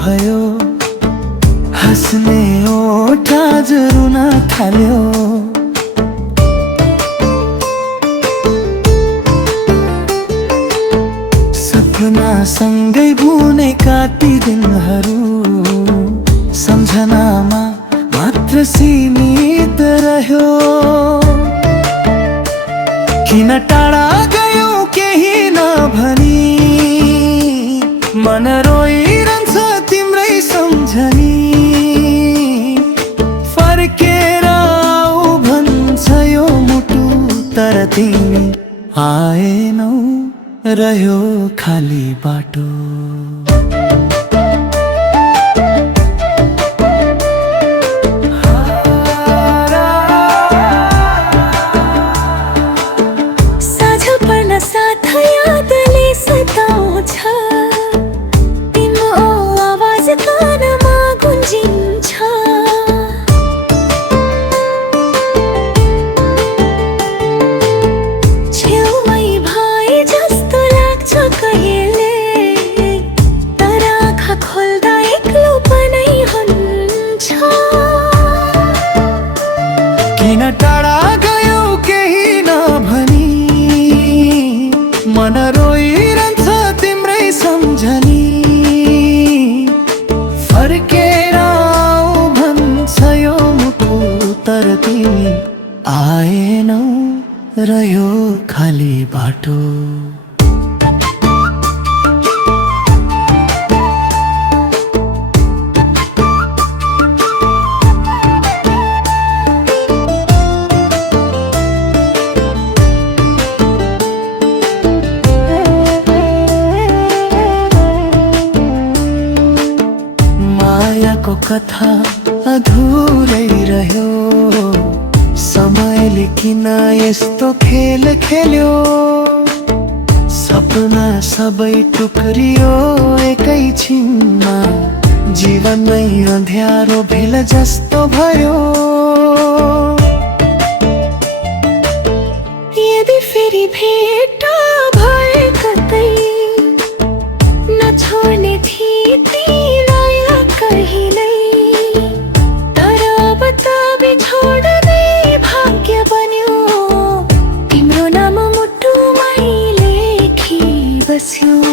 भयो, हस्ने ओठ आज रुन थाल्यो। सपनासँगै बुनेका ती दिनहरू सम्झनामा मात्र सीमित रह्यो। किन टाढा गयो केही नभनी, मन रोइरहन्छ तिम्रै सम्झनी। फर्केर आऊ भन्छ यो मुटु, तर तिमी आएनौ, रह्यो खाली बाटो। किन टाढा गयो केही नभनी, मन रोइरहन्छ तिम्रै सम्झनी। फर्केर आऊ भन्छ यो मुटु, तर तिमी आएनौ, रह्यो खाली बाटो। मायाको कथा अधुरै रह्यो, समयले किन यस्तो खेल खेल्यो। सपना सबै टुक्रियो एकैछिनमा, जीवनमै अँध्यारो भेल जस्तो भयो। यदि फेरि भेट भए कतै, नछोड्ने थिए तिमीलाई कहिल्यै, तर अब त बिछोड्ने भाग्य बन्यो। तिम्रो नाम मुटुमै लेखी बस्यो।